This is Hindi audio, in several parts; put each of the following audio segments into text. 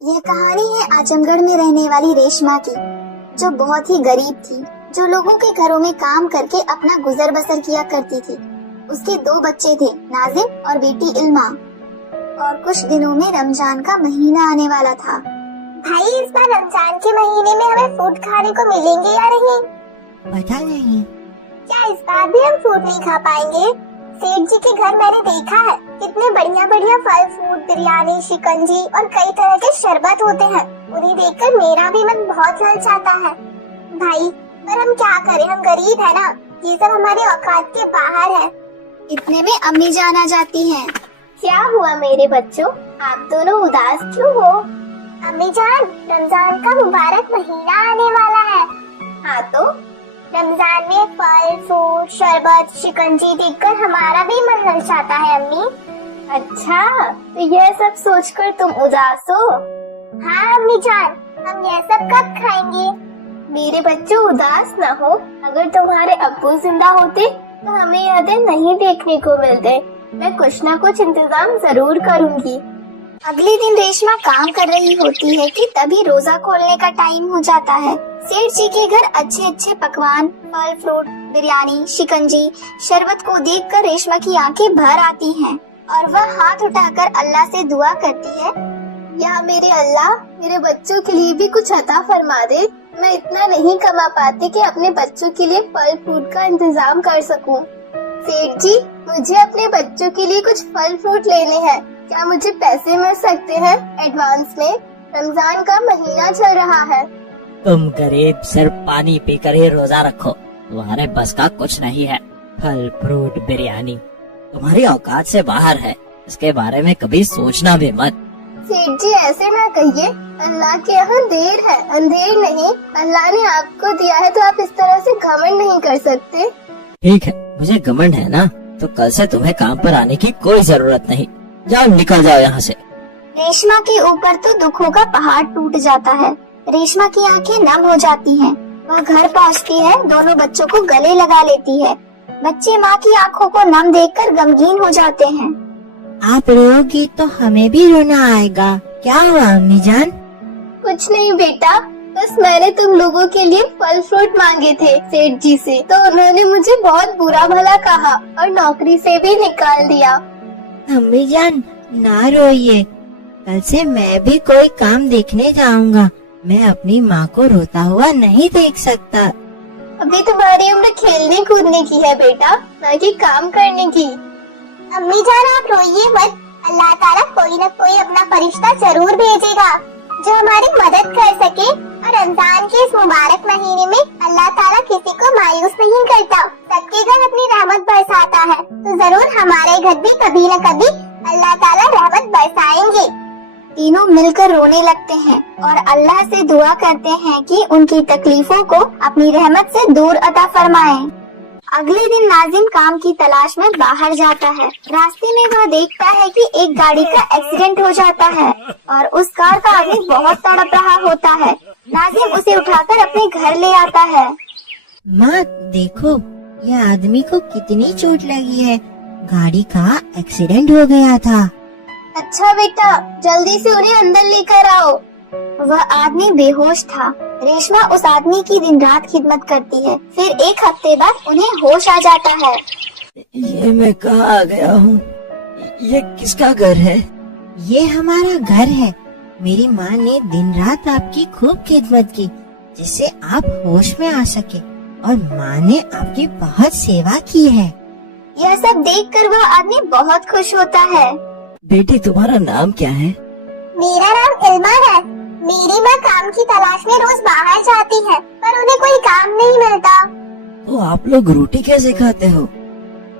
यह कहानी है आजमगढ़ में रहने वाली रेशमा की, जो बहुत ही गरीब थी, जो लोगों के घरों में काम करके अपना गुजर बसर किया करती थी। उसके 2 बच्चे थे, नाजिम और बेटी इल्मा। और कुछ दिनों में रमजान का महीना आने वाला था। भाई, इस बार रमजान के महीने में हमें फ्रूट खाने को मिलेंगे या नहीं? पता नहीं। क्या इस बार भी हम फ्रूट नहीं खा पाएंगे? सेठ जी के घर मैंने देखा है, कितने बढ़िया बढ़िया फल फ्रूट, बिरयानी, शिकंजी और कई तरह के शरबत होते हैं। उन्हें देखकर मेरा भी मन बहुत ललचाता है। भाई, पर हम क्या करें, हम गरीब है ना, ये सब हमारे औकात के बाहर है। इतने में अम्मी जान आ जाती हैं। क्या हुआ मेरे बच्चों, आप दोनों उदास क्यों हो? अम्मी जान, रमजान का मुबारक महीना आने वाला है। हाँ तो रमजान में फल फ्रूट, शरबत, शिकंजी देखकर हमारा भी मन ललचाता है अम्मी। अच्छा, तो यह सब सोचकर तुम उदास हो? हाँ अम्मी जान, हम यह सब कब खाएंगे? मेरे बच्चों, उदास न हो। अगर तुम्हारे अब्बू जिंदा होते तो हमें यह दिन नहीं देखने को मिलते। मैं कुछ न कुछ इंतजाम जरूर करूँगी। अगले दिन रेशमा काम कर रही होती है कि तभी रोजा खोलने का टाइम हो जाता है। सेठ जी के घर अच्छे अच्छे पकवान, फल फ्रूट, बिरयानी, शिकंजी, शरबत को देखकर रेशमा की आंखें भर आती हैं और वह हाथ उठाकर अल्लाह से दुआ करती है, या मेरे अल्लाह, मेरे बच्चों के लिए भी कुछ अता फरमा दे। मैं इतना नहीं कमा पाती कि अपने बच्चों के लिए फल फ्रूट का इंतजाम कर सकूं। सेठ जी, मुझे अपने बच्चों के लिए कुछ फल फ्रूट लेने हैं। क्या मुझे पैसे मिल सकते हैं एडवांस में? रमजान का महीना चल रहा है। तुम गरीब सिर्फ पानी पीकर ही रोजा रखो, तुम्हारे बस का कुछ नहीं है। फल फ्रूट बिरयानी तुम्हारी औकात से बाहर है, इसके बारे में कभी सोचना भी मत। सेठ जी, ऐसे ना कहिए, अल्लाह के यहाँ देर है, अंधेर नहीं। अल्लाह ने आपको दिया है तो आप इस तरह से घमंड नहीं कर सकते। ठीक है, मुझे घमंड है ना, तो कल से तुम्हें काम पर आने की कोई जरूरत नहीं। जाओ, निकल जाओ यहाँ से। रेशमा के ऊपर तो दुखों का पहाड़ टूट जाता है। रेशमा की आंखें नम हो जाती हैं। वह घर पहुँचती है, दोनों बच्चों को गले लगा लेती है। बच्चे माँ की आंखों को नम देखकर गमगीन हो जाते हैं। आप रोगी तो हमें भी रोना आएगा। क्या हुआ अम्मी जान? कुछ नहीं बेटा, बस मैंने तुम लोगों के लिए फल फ्रूट मांगे थे सेठ जी से, तो उन्होंने मुझे बहुत बुरा भला कहा और नौकरी से भी निकाल दिया। अम्मी जान, ना रोइए, कल से मैं भी कोई काम देखने जाऊंगा। मैं अपनी माँ को रोता हुआ नहीं देख सकता। अभी तुम्हारी उम्र खेलने कूदने की है बेटा, ना कि काम करने की। अम्मी जान, आप रोइए मत, अल्लाह ताला कोई न कोई अपना फरिश्ता जरूर भेजेगा जो हमारी मदद कर सके। और रमजान के इस मुबारक महीने में अल्लाह ताला किसी को मायूस नहीं करता, सबके घर अपनी रहमत बरसाता है। तो जरूर हमारे घर भी कभी न कभी अल्लाह ताला रहमत बरसाएंगे। तीनों मिलकर रोने लगते हैं और अल्लाह से दुआ करते हैं कि उनकी तकलीफों को अपनी रहमत से दूर अता फरमाए। अगले दिन नाजिम काम की तलाश में बाहर जाता है। रास्ते में वह देखता है कि एक गाड़ी का एक्सीडेंट हो जाता है और उस कार का आदमी बहुत तड़प रहा होता है। नाजिम उसे उठाकर अपने घर ले आता है। माँ देखो, ये आदमी को कितनी चोट लगी है, गाड़ी का एक्सीडेंट हो गया था। अच्छा बेटा, जल्दी से उन्हें अंदर लेकर आओ। वह आदमी बेहोश था। रेशमा उस आदमी की दिन रात खिदमत करती है। फिर 1 हफ्ते बाद उन्हें होश आ जाता है। ये मैं कहाँ आ गया हूँ? ये किसका घर है? ये हमारा घर है। मेरी माँ ने दिन रात आपकी खूब खिदमत की, जिससे आप होश में आ सके, और माँ ने आपकी बहुत सेवा की है। यह सब देखकर वह आदमी बहुत खुश होता है। बेटी, तुम्हारा नाम क्या है? मेरा नाम इल्मा है। मेरी माँ काम की तलाश में रोज बाहर जाती है, पर उन्हें कोई काम नहीं मिलता। तो आप लोग रोटी कैसे खाते हो?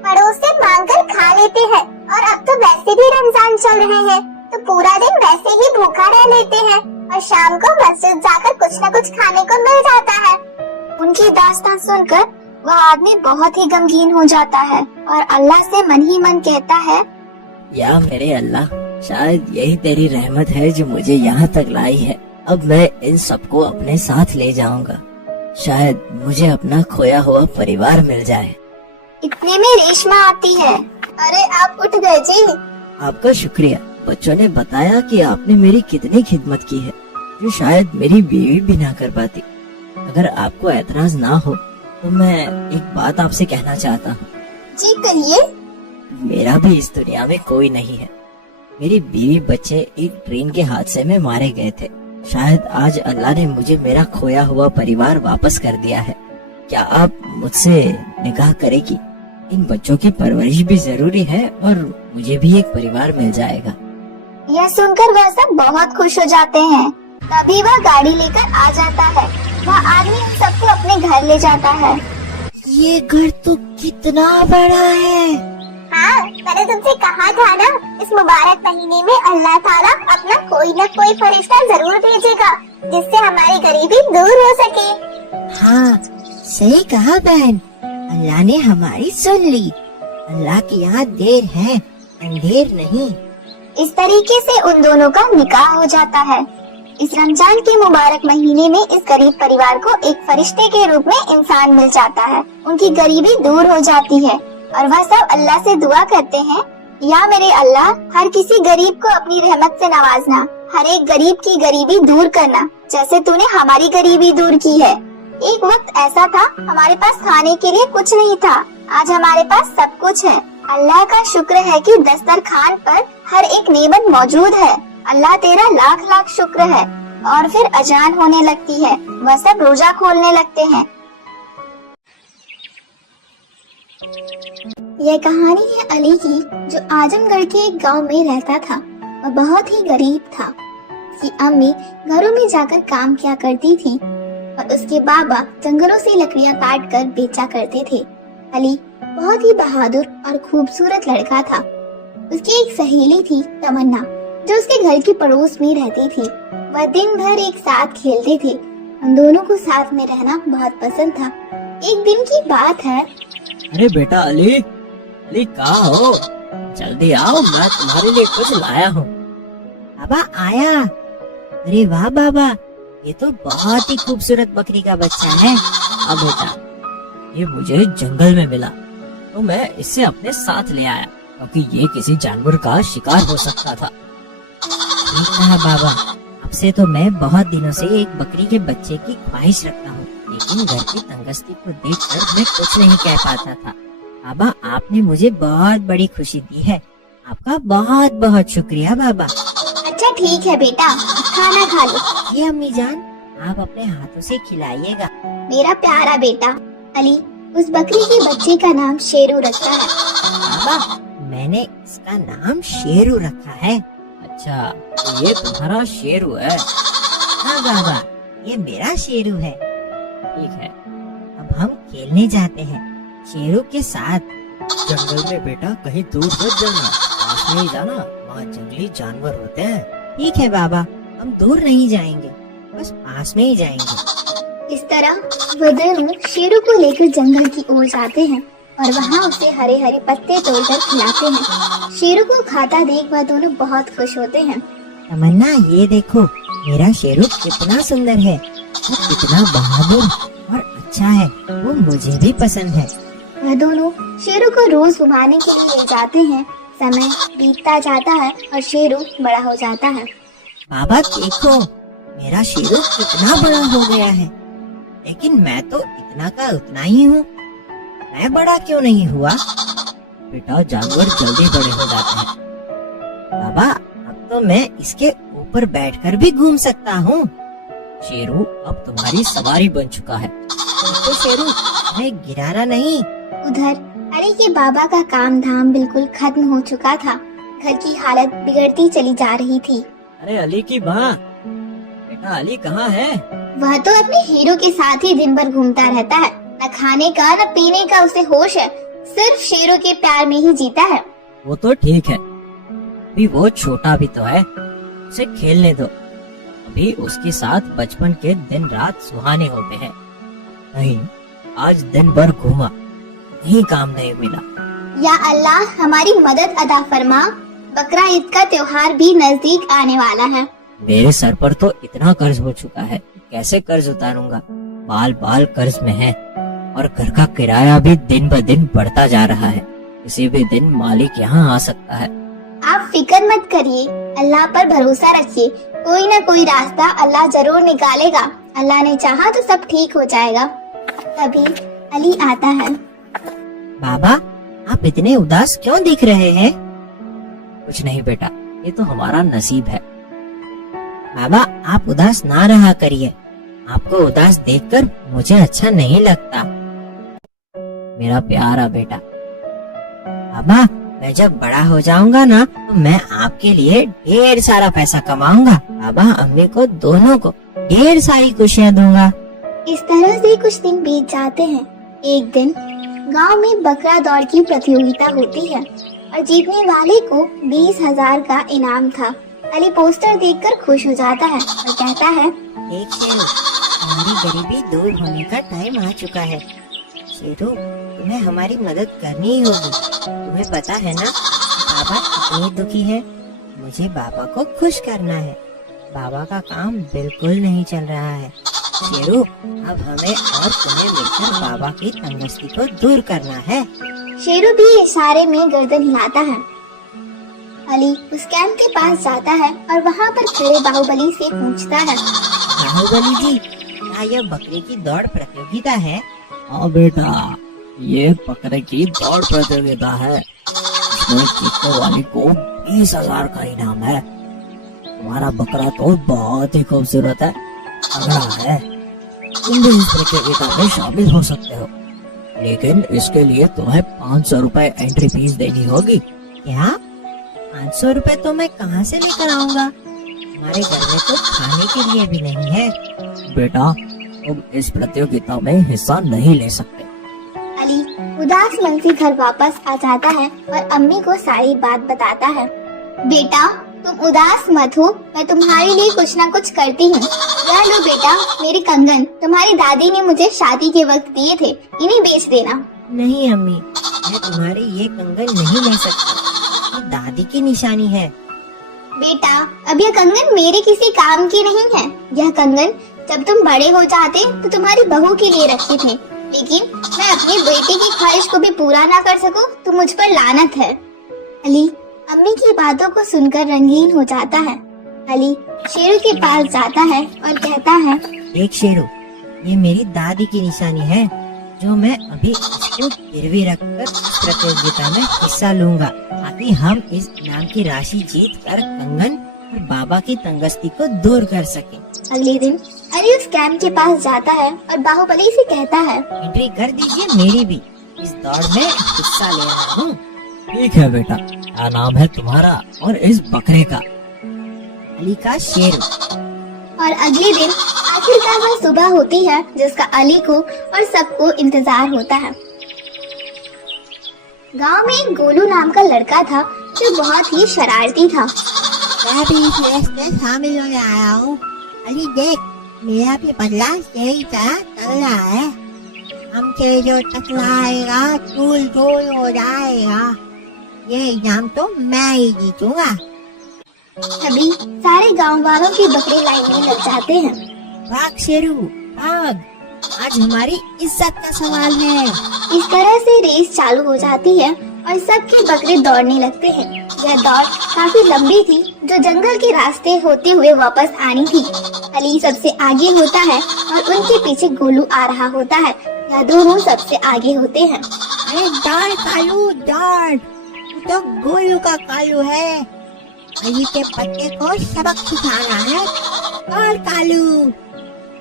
पड़ोस से मांगकर खा लेते हैं, और अब तो वैसे भी रमजान चल रहे हैं, तो पूरा दिन वैसे ही भूखा रह लेते हैं और शाम को मस्जिद जाकर कुछ न कुछ खाने को मिल जाता है। उनकी दास्तान सुनकर वह आदमी बहुत ही गमगीन हो जाता है और अल्लाह से मन ही मन कहता है, या मेरे अल्लाह, शायद यही तेरी रहमत है जो मुझे यहाँ तक लाई है। अब मैं इन सबको अपने साथ ले जाऊंगा, शायद मुझे अपना खोया हुआ परिवार मिल जाए। इतने में रेशमा आती है। अरे आप उठ गए जी। आपका शुक्रिया, बच्चों ने बताया कि आपने मेरी कितनी खिदमत की है, जो शायद मेरी बीवी भी ना कर पाती। अगर आपको एतराज ना हो तो मैं एक बात आपसे कहना चाहता हूँ। जी कहिए। मेरा भी इस दुनिया में कोई नहीं है। मेरी बीवी बच्चे एक ट्रेन के हादसे में मारे गए थे। शायद आज अल्लाह ने मुझे मेरा खोया हुआ परिवार वापस कर दिया है। क्या आप मुझसे निकाह करेगी? इन बच्चों की परवरिश भी जरूरी है और मुझे भी एक परिवार मिल जाएगा। यह सुनकर वह सब बहुत खुश हो जाते हैं। तभी वह गाड़ी लेकर आ जाता है। वह आदमी उन सबको अपने घर ले जाता है। ये घर तो कितना बड़ा है। हाँ, मैंने तुमसे कहा था ना, इस मुबारक महीने में अल्लाह ताला अपना कोई न कोई फरिश्ता जरूर भेजेगा, जिससे हमारी गरीबी दूर हो सके। हाँ, सही कहा बहन। अल्लाह ने हमारी सुन ली। अल्लाह की यहाँ देर है, अंधेर नहीं। इस तरीके से उन दोनों का निकाह हो जाता है। इस रमजान के मुबारक महीने में इस गरीब परिवार को एक फरिश्ते के रूप में इंसान मिल जाता है। उनकी गरीबी दूर हो जाती है और वह सब अल्लाह से दुआ करते हैं, या मेरे अल्लाह, हर किसी गरीब को अपनी रहमत से नवाजना, हर एक गरीब की गरीबी दूर करना, जैसे तूने हमारी गरीबी दूर की है। एक वक्त ऐसा था, हमारे पास खाने के लिए कुछ नहीं था। आज हमारे पास सब कुछ है। अल्लाह का शुक्र है कि दस्तरखान पर हर एक नेमत मौजूद है। अल्लाह तेरा लाख लाख शुक्र है। और फिर अजान होने लगती है। वह सब रोजा खोलने लगते हैं। यह कहानी है अली की, जो आजमगढ़ के एक गांव में रहता था। वह बहुत ही गरीब था। उसकी अम्मी घरों में जाकर काम किया करती थी और उसके बाबा जंगलों से लकड़ियां काट कर बेचा करते थे। अली बहुत ही बहादुर और खूबसूरत लड़का था। उसकी एक सहेली थी तमन्ना, जो उसके घर के पड़ोस में रहती थी। वह दिन भर एक साथ खेलते थे। उन दोनों को साथ में रहना बहुत पसंद था। एक दिन की बात है। अरे बेटा अली, अली कहाँ हो? जल्दी आओ, मैं तुम्हारे लिए कुछ लाया हूँ। बाबा आया। अरे वाह बाबा, ये तो बहुत ही खूबसूरत बकरी का बच्चा है। अब बेटा, ये मुझे जंगल में मिला तो मैं इसे अपने साथ ले आया, क्योंकि ये किसी जानवर का शिकार हो सकता था। ठीक कहा बाबा, अब से तो मैं बहुत दिनों से एक बकरी के बच्चे की ख्वाहिश रखता हूँ, लेकिन घर की तंगस्ती को देखकर मैं कुछ नहीं कह पाता था। बाबा, आपने मुझे बहुत बड़ी खुशी दी है। आपका बहुत बहुत शुक्रिया बाबा। अच्छा ठीक है बेटा, खाना खा लो। ये अम्मी जान, आप अपने हाथों से खिलाइएगा। मेरा प्यारा बेटा। अली उस बकरी के बच्चे का नाम शेरू रखता है। बाबा, मैंने इसका नाम शेरू रखा है। अच्छा, तो ये तुम्हारा शेरू है? हाँ बाबा, ये मेरा शेरू है। ठीक है, अब हम खेलने जाते हैं शेरू के साथ। जंगल में बेटा कहीं दूर मत जाना, पास में ही जाना, वहाँ जंगली जानवर होते हैं। ठीक है बाबा, हम दूर नहीं जाएंगे, बस पास में ही जाएंगे। इस तरह वो दोनों शेरू को लेकर जंगल की ओर जाते हैं और वहाँ उसे हरे हरे पत्ते तोड़कर खिलाते हैं। शेरू को खाता देख वह दोनों बहुत खुश होते हैं। तमन्ना, ये देखो, मेरा शेरू कितना सुंदर है, वो कितना बहादुर और अच्छा है, वो मुझे भी पसंद है। वह दोनों शेरू को रोज घुमाने के लिए ले जाते हैं। समय बीतता जाता है और शेरू बड़ा हो जाता है। बाबा देखो, मेरा शेरू कितना बड़ा हो गया है, लेकिन मैं तो इतना का उतना ही हूँ। मैं बड़ा क्यों नहीं हुआ? बेटा, जानवर जल्दी बड़े हो जाते हैं। बाबा, अब तो मैं इसके ऊपर बैठकर भी घूम सकता हूँ। शेरू अब तुम्हारी सवारी बन चुका है। तो शेरू, हमें गिराना नहीं। उधर अली के बाबा का काम धाम बिल्कुल खत्म हो चुका था। घर की हालत बिगड़ती चली जा रही थी। अरे अली की माँ, बेटा अली कहाँ है? वह तो अपने हीरो के साथ ही दिन भर घूमता रहता है। न खाने का न पीने का उसे होश है। सिर्फ शेरों के प्यार में ही जीता है। वो तो ठीक है, अभी वो छोटा भी तो है, उसे खेलने दो। अभी उसके साथ बचपन के दिन रात सुहाने होते हैं। नहीं, आज दिन भर घूमा, कहीं काम नहीं मिला। या अल्लाह, हमारी मदद अदा फरमा। बकरा ईद का त्योहार भी नजदीक आने वाला है। मेरे सर पर तो इतना कर्ज हो चुका है, कैसे कर्ज उतारूंगा? बाल बाल कर्ज में है और घर का किराया भी दिन ब दिन बढ़ता जा रहा है। किसी भी दिन मालिक यहाँ आ सकता है। आप फिक्र मत करिए, अल्लाह पर भरोसा रखिए, कोई ना कोई रास्ता अल्लाह जरूर निकालेगा। अल्लाह ने चाहा तो सब ठीक हो जाएगा। तभी अली आता है। बाबा, आप इतने उदास क्यों दिख रहे हैं? कुछ नहीं बेटा, ये तो हमारा नसीब है। बाबा, आप उदास ना रहा करिए, आपको उदास देखकर मुझे अच्छा नहीं लगता। मेरा प्यारा बेटा, बाबा, मैं जब बड़ा हो जाऊंगा ना तो मैं आपके लिए ढेर सारा पैसा कमाऊंगा। बाबा, अम्मी को दोनों को ढेर सारी खुशियाँ दूंगा। इस तरह से कुछ दिन बीत जाते हैं। एक दिन गांव में बकरा दौड़ की प्रतियोगिता होती है और जीतने वाले को 20,000 का इनाम था। अली पोस्टर देखकर खुश हो जाता है और कहता है, देख शेरू, हमारी गरीबी दूर होने का टाइम आ चुका है। शेरू, तुम्हें हमारी मदद करनी ही होगी। तुम्हें पता है ना, बाबा कितने दुखी है। मुझे बाबा को खुश करना है। बाबा का काम बिल्कुल नहीं चल रहा है। शेरू, अब हमें और तुम्हें मिलकर बाबा की तंगस्ती को दूर करना है। शेरू भी इशारे में गर्दन हिलाता है। अली उस कैंप के पास जाता है और वहाँ पर खड़े बाहुबली से पूछता है, बाहुबली जी, क्या यह बकरे की दौड़ प्रतियोगिता है? हाँ बेटा, ये बकरे की दौड़ प्रतियोगिता है। इसमें जीतने वाले को 20,000 का इनाम है। हमारा बकरा तो बहुत ही खूबसूरत है, तगड़ा है। तुम भी इस प्रतियोगिता में शामिल हो सकते हो, लेकिन इसके लिए तुम्हें 500 रुपए एंट्री फीस देनी होगी। क्या? 500 रुपए तो मैं कहाँ से लेकर आऊँगा? हमारे घर में तो खाने के लिए भी नहीं है। बेटा, तुम इस प्रतियोगिता में हिस्सा नहीं ले सकते। अली उदास मन से घर वापस आ जाता है और अम्मी को सारी बात बताता है। बेटा, तुम उदास मत हो, मैं तुम्हारे लिए कुछ ना कुछ करती हूँ। यह लो बेटा, मेरे कंगन तुम्हारी दादी ने मुझे शादी के वक्त दिए थे, इन्हें बेच देना। नहीं अम्मी, मैं तुम्हारे ये कंगन नहीं ले सकती, ये दादी की निशानी है। बेटा, अब यह कंगन मेरे किसी काम की नहीं है। यह कंगन जब तुम बड़े हो जाते तो तुम्हारी बहू के लिए रखे थे, लेकिन मैं अपने बेटे की ख्वाहिश को भी पूरा ना कर सकूं तो मुझ पर लानत है। अली अम्मी की बातों को सुनकर रंगीन हो जाता है। अली शेरू के पास जाता है और कहता है, देख शेरू, ये मेरी दादी की निशानी है, जो मैं अभी इसको गिरवी रखकर इस प्रतियोगिता में हिस्सा लूंगा, ताकि हम इस इनाम की राशि जीत कर कंगन और बाबा की तंगस्ती को दूर कर सकें। अगले दिन अली उस कैंप के पास जाता है और बाहुबली से कहता है, एंट्री कर दीजिए मेरी भी, इस दौड़ में हिस्सा ले रहा हूँ। ठीक है बेटा, क्या नाम है तुम्हारा और इस बकरे का? अली का शेरू। और अगले दिन आखिरकार वह सुबह होती है जिसका अली को और सबको इंतजार होता है। गांव में एक गोलू नाम का लड़का था जो बहुत ही शरारती था। मैं भी इस रेस में शामिल होने आया हूँ। अली देख, मेरा भी बदला यही तरह चल रहा है। हमसे जो टकराएगा धूल धूल हो जाएगा। ये इनाम तो मैं ही जीतूंगा। तभी सारे गांव वालों के बकरे लाइन में लग जाते हैं। भाग शेरू भाग, आज हमारी इज्जत का सवाल है। इस तरह से रेस चालू हो जाती है और सबके बकरे दौड़ने लगते हैं। यह दौड़ काफी लंबी थी, जो जंगल के रास्ते होते हुए वापस आनी थी। अली सबसे आगे होता है और उनके पीछे गोलू आ रहा होता है। यह दोनों सबसे आगे होते हैं। अरे दौड़ कालू दौड़, तू तो गोलू का कालू है। अली के पत्ते को सबक सिखाना है। दौड़ कालू।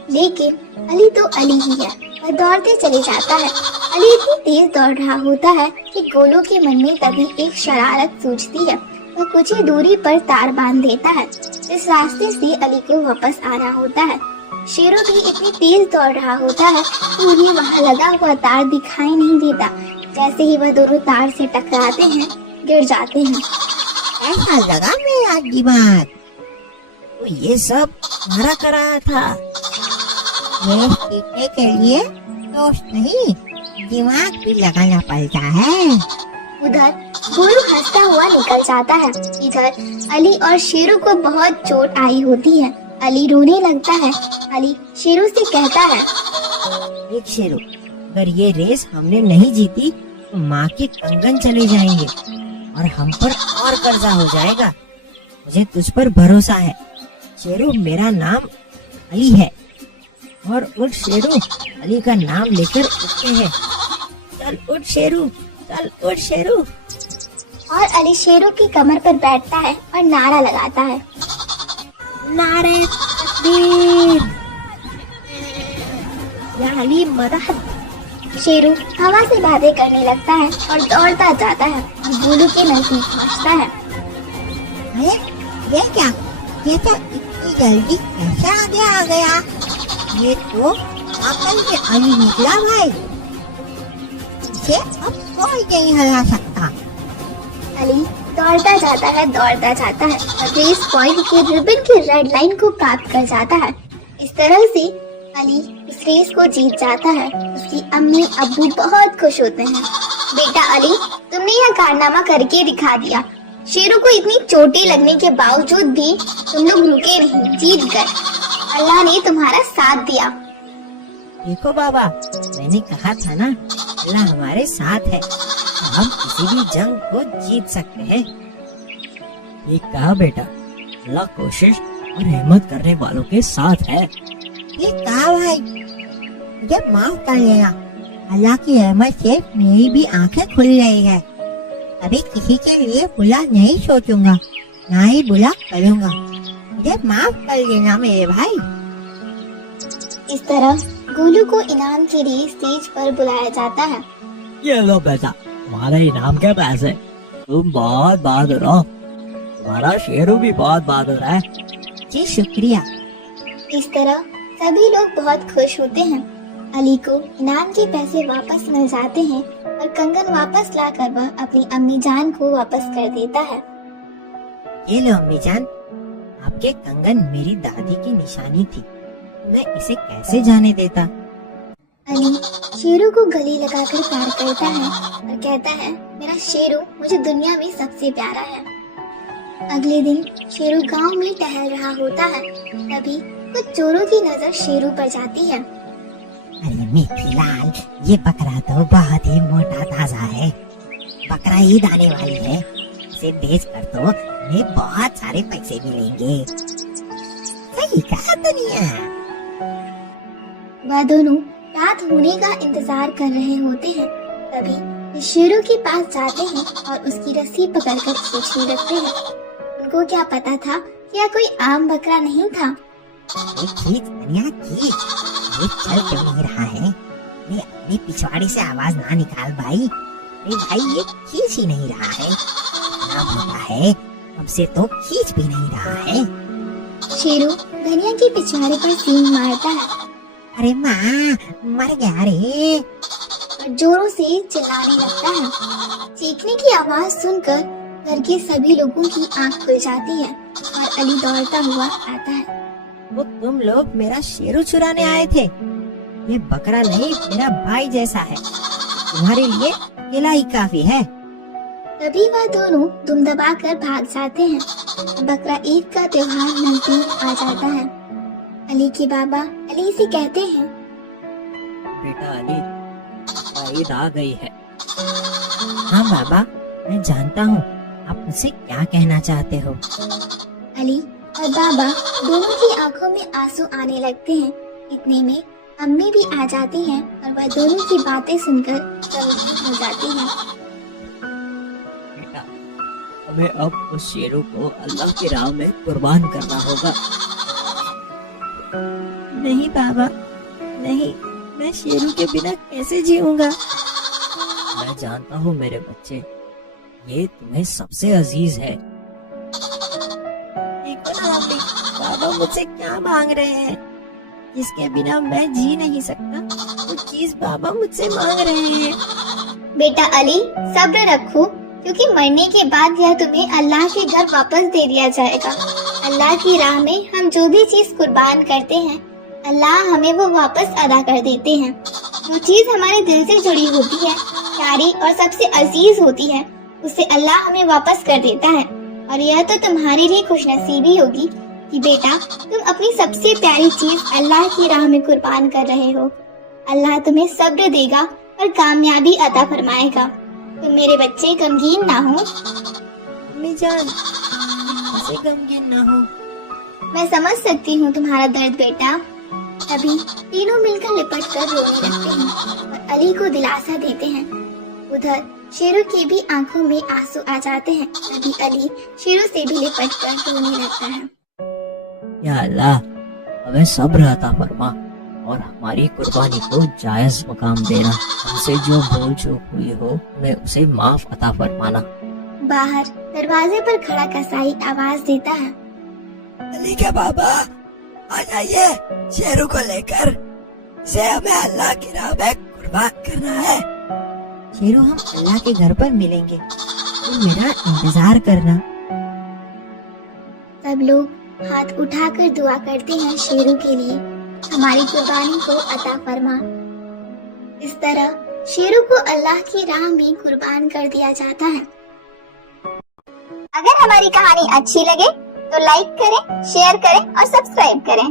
लेकिन अली तो अली ही है, वह दौड़ते चले जाता है। अली इतनी तेज दौड़ रहा होता है कि गोलू के मन में तभी एक शरारत सूझती है। वह कुछ ही दूरी पर तार बांध देता है। इस रास्ते से अली को वापस आना होता है। शेरू भी इतनी तेज दौड़ रहा होता है कि उन्हें वहाँ लगा हुआ तार दिखाई नहीं देता। जैसे ही वह दोनों तार से टकराते हैं, गिर जाते हैं। ऐसा लगा मेरा दिमाग, तो ये सब तुम्हारा करा था। ये सीखने के लिए दोस्त नहीं, दिमाग भी लगाना पड़ता है। उधर गोलू हंसता हुआ निकल जाता है। इधर अली और शेरू को बहुत चोट आई होती है। अली रोने लगता है। अली शेरू से कहता है, देख शेरू, अगर ये रेस हमने नहीं जीती तो माँ के कंगन चले जाएंगे और हम पर और कर्जा हो जाएगा। मुझे तुझ पर भरोसा है। शेरू, मेरा नाम अली है और उठ शेरू, अली का नाम लेकर उठते हैं। चल उठ शेरू, चल उठ शेरू। और अली शेरू की कमर पर बैठता है और नारा लगाता है, नारे तकबीर, या अली मदद। शेरू हवा से बातें करने लगता है और दौड़ता जाता है और गोलू के नजदीक पहुंचता है। अरे ये क्या, ये तो इतनी जल्दी कैसे आगे आ गया? ये तो अकल के अली निकला भाई। इसे अब कोई नहीं हरा सकता। अली दौड़ता जाता है और रेस पॉइंट के रिबन की रेड लाइन को प्राप्त कर जाता है। इस तरह से अली उस रेस को जीत जाता है। उसकी अम्मी अब्बू बहुत खुश होते हैं। बेटा अली, तुमने यह कारनामा करके दिखा दिया। शेरू को इतनी चोटें लगने के बावजूद भी तुम लोग रुके नहीं, जीत गए। अल्लाह ने तुम्हारा साथ दिया। देखो बाबा, मैंने कहा था ना, अल्लाह हमारे साथ है, तो हम किसी भी जंग को जीत सकते हैं। ये कहा बेटा, अल्लाह कोशिश और हिम्मत करने वालों के साथ है। ये कहा भाई, मुझे माफ कर लेना। अल्लाह की रहमत से मेरी भी आंखें खुल रही है। अभी किसी के लिए बुरा नहीं सोचूंगा, ना ही बुरा करूंगा। मुझे माफ कर लेना मेरे भाई। इस तरह गोलू को इनाम के लिए स्टेज पर बुलाया जाता है। ये लो बेटा, तुम्हारे इनाम के पैसे। तुम बहुत बहादुर हो। तुम्हारा शेरू भी बहुत बहादुर है। जी शुक्रिया। इस तरह सभी लोग बहुत खुश होते हैं। अली को इनाम के पैसे वापस मिल जाते हैं और कंगन वापस लाकर वह अपनी अम्मी जान को वापस कर देता है। ये लो अम्मी जान, आपके कंगन मेरी दादी की निशानी थी। मैं इसे कैसे जाने देता? अली शेरू को गले लगाकर प्यार करता है और कहता है, मेरा शेरू मुझे दुनिया में सबसे प्यारा है। अगले दिन शेरू गांव में टहल रहा होता है। तभी कुछ चोरों की नजर शेरू पर जाती है। अरे मिठीलाल, ये बकरा तो बहुत ही मोटा ताजा है। बकरा ईद आने वाली है, इसे बेच कर तो हमें बहुत सारे पैसे मिलेंगे। सही कहा दुनिया। वह दोनों रात होने का इंतजार कर रहे होते हैं। तभी वे शेरू के पास जाते हैं और उसकी रस्सी पकड़कर खींचने लगते हैं। उनको क्या पता था कि यह कोई आम बकरा नहीं था। खींच दुनिया खींच, ये चल क्यों नहीं रहा है? ये अपनी पिछवाड़ी से आवाज ना निकाल भाई। अरे भाई, ये खींच ही नहीं रहा है। ना होता है, हमसे तो खींच भी नहीं रहा है। शेरू धनिया की पिछवाड़े पर सींग मारता है अरे माँ, मर गया रे। और जोरों से चिल्लाने लगता है। चीखने की आवाज सुनकर घर के सभी लोगों की आंख खुल जाती है और अली दौड़ता हुआ आता है। वो तुम लोग मेरा शेरू चुराने आए थे? ये बकरा नहीं, मेरा भाई जैसा है। तुम्हारे लिए अकेला ही काफी है। तभी वह दोनों दुम दबाकर भाग जाते हैं। बकरा ईद का त्योहार नजदीक आ जाता है। अली के बाबा अली से कहते हैं, बेटा अली, आपका ईद आ गई है। हाँ बाबा, मैं जानता हूँ आप मुझसे क्या कहना चाहते हो। अली और बाबा दोनों की आंखों में आंसू आने लगते हैं। इतने में अम्मी भी आ जाती हैं और वह दोनों की बातें सुनकर गमगीन हो जाती हैं। बेटा, हमें अब उस शेरू को अल्लाह की राह में कुर्बान करना होगा। नहीं बाबा, नहीं, मैं शेरू के बिना कैसे जीऊंगा? मैं जानता हूँ मेरे बच्चे, ये तुम्हें सबसे अजीज है। देखो ना अम्मी, बाबा मुझसे क्या मांग रहे हैं? जिसके बिना मैं जी नहीं सकता, वो चीज बाबा मुझसे मांग रहे हैं। बेटा अली, सब्र रखो, क्योंकि मरने के बाद यह तुम्हें अल्लाह के घर वापस दे दिया जाएगा। अल्लाह की राह में हम जो भी चीज कुर्बान करते हैं, अल्लाह हमें वो वापस अदा कर देते हैं। जो चीज हमारे दिल से जुड़ी होती है, प्यारी और सबसे अजीज होती है, उसे अल्लाह हमें वापस कर देता है। और यह तो तुम्हारे लिए खुशनसीबी होगी कि बेटा तुम अपनी सबसे प्यारी चीज अल्लाह की राह में कुर्बान कर रहे हो। अल्लाह तुम्हें सब्र देगा और कामयाबी अता फरमाएगा। तुम मेरे बच्चे गमगीन ना हो। अम्मी जान, ऐसे गमगीन ना हो। मैं समझ सकती हूँ तुम्हारा दर्द बेटा। तभी तीनों मिलकर लिपट कर रोने लगते हैं और अली को दिलासा देते हैं। उधर शेरू की भी आंखों में आंसू आ जाते हैं। तभी अली शेरू से भी लिपट कर रोने लगता है। या अल्लाह, हमें सब्र अता फरमा और हमारी कुर्बानी को जायज मकाम देना। हमसे जो भूल चूक हुई हो हमें उसे माफ अता फरमाना। बाहर दरवाजे पर खड़ा कसाई आवाज देता है। अली के बाबा, आ जाइए शेरू को लेकर। इसे हमें अल्लाह की राह में कुर्बान करना है। शेरू, हम अल्लाह के घर पर मिलेंगे, तुम मेरा इंतजार करना। सब लोग हाथ उठाकर दुआ करते हैं शेरू के लिए, हमारी कुर्बानी को अता फरमा। इस तरह शेरू को अल्लाह की राह में कुर्बान कर दिया जाता है। अगर हमारी कहानी अच्छी लगे तो लाइक करें, शेयर करें और सब्सक्राइब करें।